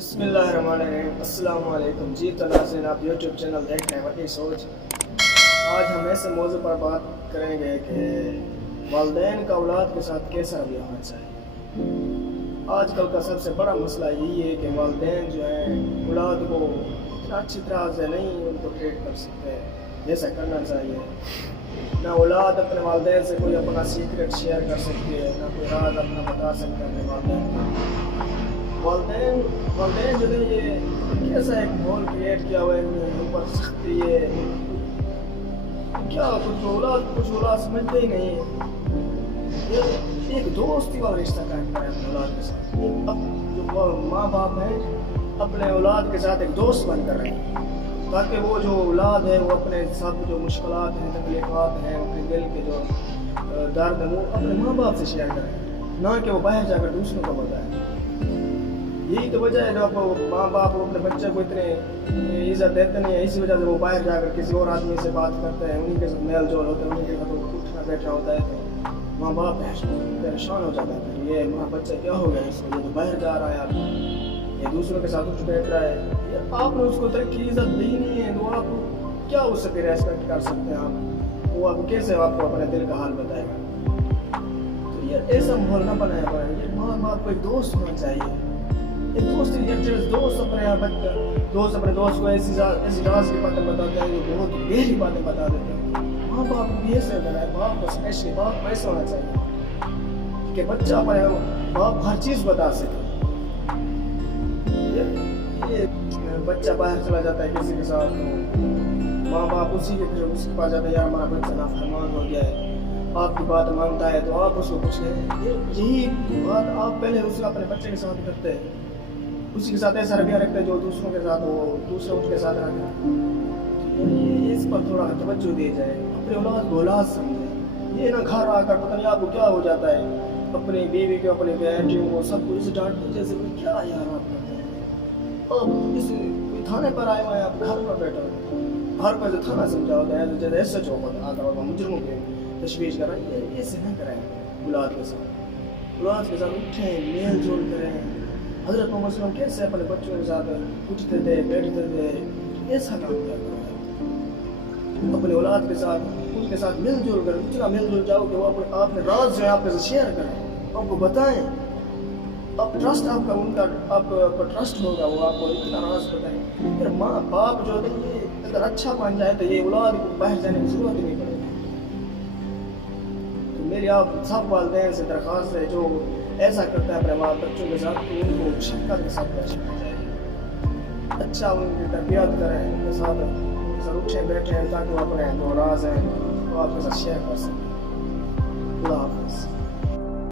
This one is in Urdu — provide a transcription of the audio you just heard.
بسم اللہ الرحمن الرحیم۔ السلام علیکم جی۔ تو ناظرین، آپ یوٹیوب چینل دیکھ رہے ہیں وٹی سوچ۔ آج ہم ایسے موضوع پر بات کریں گے کہ والدین کا اولاد کے ساتھ کیسا رویہ ہونا چاہیے۔ آج کل کا سب سے بڑا مسئلہ یہی ہے کہ والدین جو ہیں اولاد کو اتنا اچھی طرح سے نہیں ان کو ٹریٹ کر سکتے جیسا کرنا چاہیے۔ نہ اولاد اپنے والدین سے کوئی اپنا سیکرٹ شیئر کر سکتی ہے، نہ کوئی راز اپنا بتا سکتا ہے اپنے والدین کو۔ والدین جو ہے یہ کیسا ایک ماحول کریٹ کیا ہوا ہے ان کے اوپر سختی ہے، کیا کچھ اولاد سمجھتے ہی نہیں ہے۔ یہ ایک دوستی والا رشتہ قائم کرے اپنے اولاد کے ساتھ۔ جو ماں باپ ہیں اپنے اولاد کے ساتھ ایک دوست بن کر رہے ہیں، تاکہ وہ جو اولاد ہے وہ اپنے سب جو مشکلات ہیں، تکلیفات ہیں، اپنے دل کے جو درد ہیں وہ اپنے ماں باپ سے شیئر کریں، نہ کہ وہ باہر جا کر دوسروں کو بتائیں۔ یہی تو وجہ ہے جو ماں باپ اپنے بچے کو اتنے عزت دیتے نہیں ہیں، اسی وجہ سے وہ باہر جا کر کسی اور آدمی سے بات کرتے ہیں، انہیں کے ساتھ میل جول ہوتا ہے، انہیں کے ساتھ اٹھنا بیٹھنا ہوتا ہے، تو ماں باپ پریشان ہو جاتا ہے۔ یہ ماں بچہ کیا ہو گیا اس کو، یہ تو باہر جا رہا ہے، آپ یہ دوسروں کے ساتھ اٹھ بیٹھ رہا ہے، آپ نے اس کو ترقی عزت دی نہیں ہے، تو آپ کیا اس سے پھر ریسپیکٹ کر سکتے ہیں؟ آپ وہ آپ کیسے آپ کو اپنے دل کا حال بتائے گا؟ تو یہ ایسا ماحول نہ بنایا پڑے۔ یہ ماں باپ کو ایک دوست ہونا چاہیے، ایک دوست اپنے دوست کو ایسی راز کی باتیں بتاتے ہیں جو بہت گہری باتیں بتا دیتے ہیں۔ ماں باپ کو بھی ایسے ہونا ہے، باپ کو اسپیشلی باپ کو ایسا ہونا چاہیے کہ بچہ اپنے باپ ہر چیز بتا سکے۔ بچہ باہر چلا جاتا ہے کسی کے ساتھ، ماں باپ اسی کے پاس جاتا ہے، یار ہمارا بچہ نافرمان ہو گیا ہے، آپ کی بات مانتا ہے تو آپ اس کو کچھ نہیں۔ یہی بات آپ پہلے اس اپنے بچے کے ساتھ کرتے ہیں، اسی کے ساتھ ایسا رویہ رکھتے ہیں جو دوسروں کے ساتھ وہ دوسرے ان کے ساتھ رہتے ہیں۔ اس پر تھوڑا توجہ دی جائے، اپنے اولاد کو اولاد سمجھے۔ یہ نہ گھر آ کر پتہ نہیں آپ کو کیا ہو جاتا ہے، اپنی بیوی کو اپنی بیٹیوں کو سب کو اسے ڈانٹتے جیسے کیا یار آپ کرتے ہیں، آپ اس تھانے پر آئے ہوئے ہیں، آپ گھر پر بیٹھے ہوئے، ہر کوئی جو تھانہ سمجھا ہوتا ہے جیسے ایس ایچ او آ کر ہوگا مجرموں کے تشویش کر رہے ہیں۔ یہ سے نہ کریں اولاد کے ساتھ اٹھیں، میل جول کریں۔ حضرت محمد صلی اللہ علیہ وسلم کیسے اپنے بچوں کے ساتھ اٹھتے تھے، بیٹھتے تھے، ایسا کام کیا کریں اپنے اولاد کے ساتھ، ان کے ساتھ مل جل کر اتنا مل جل جاؤ کہ وہ آپ نے راز جو ہے آپ کے ساتھ شیئر کریں، آپ کو بتائیں، آپ ٹرسٹ آپ کا ان کا آپ پر ٹرسٹ ہوگا، وہ آپ کو اتنا راز بتائیں۔ پھر ماں باپ جو ہے یہ اگر اچھا بن جائے تو یہ اولاد کو باہر جانے کی ضرورت ہی نہیں پڑے گی۔ تو میری آپ سب والدین سے درخواست ہے جو ایسا کرتا ہے اپنے ماں بچوں کے ساتھ، تو ان کو شفقت کے ساتھ پیش کرنا چاہیے، اچھا ان کی تربیت کریں، ان کے ساتھ اٹھیں بیٹھیں، تاکہ وہ اپنے جو راز ہیں وہ آپ کے ساتھ شیئر کر سکیں۔